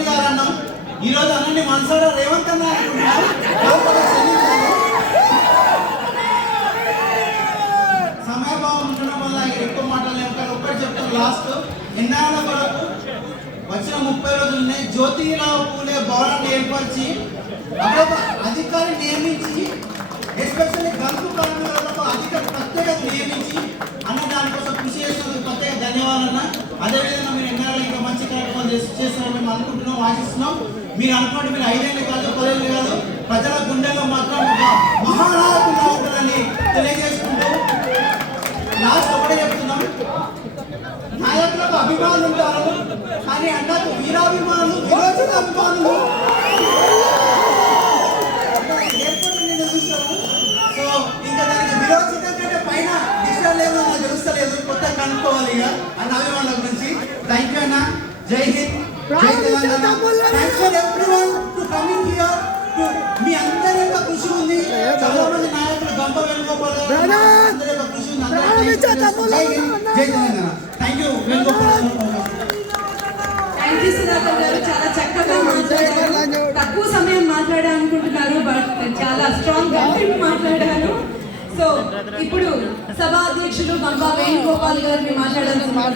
మంత్రి గారు అన్నాం. ఈ రోజు అన్నని మనసారా రేవంత్ అన్న సమయభావం ఉండడం వల్ల ఇక్కడ ఎక్కువ మాట్లాడలేము కానీ ఒక్కటి చెప్తాం లాస్ట్ ఎన్నాళ్ళ వరకు వచ్చిన ముప్పై రోజులనే జ్యోతిరావు పూలే భవనాన్ని ఏర్పరిచి అధికారి నియమించి ఎస్పెషల్లీ గల్ఫ్ అదేవిధంగా మీరు ఎన్ఆర్ఐ ఇంకా మంచి కార్యక్రమాలు చేస్తారని మేము అనుకుంటున్నాం ఆశిస్తున్నాం. మీరు అనుకోండి మీరు ఐదేళ్ళు కాదు పదేళ్ళు కాదు ప్రజల గుండెల్లో మాత్రం మహారాజుగా ఉంటుందని తెలియజేసుకుంటూ లాస్ట్ ఒకటే చెప్తున్నాం. నాయకులకు అభిమానులు ఉంటారు కానీ అన్నకు వీరాభిమానులు విరోచన అభిమానులు. సో ఇంకా దానికి విరోచిత కంటే పైన డిజిటల్ లేదో నాకు తెలుస్తలేదు కొత్త కనుక్కోవాలి ఇక అన్న అభిమానులకు గురించి థ్యాంక్ యూ అన్న జై హింద్ జై తెలంగాణ టు కమింగ్ హియర్ మీ అందరి యొక్క కృషి ఉంది చాలా మంది నాయకులు గంప వేణుగోపాల్ అందరి యొక్క కృషి ఉంది జై Telangana thank you Venugopal thank you Sudhakar గారు. చాలా చక్కగా మాట్లాడారు. తక్కువ సమయం మాట్లాడా అనుకుంటున్నారు బట్ చాలా స్ట్రాంగ్ కంటెంట్ మాట్లాడారు. సో ఇప్పుడు సభా అధ్యక్షులు గంపా వేణుగోపాల్ గారిని మాట్లాడాల్సిందిగా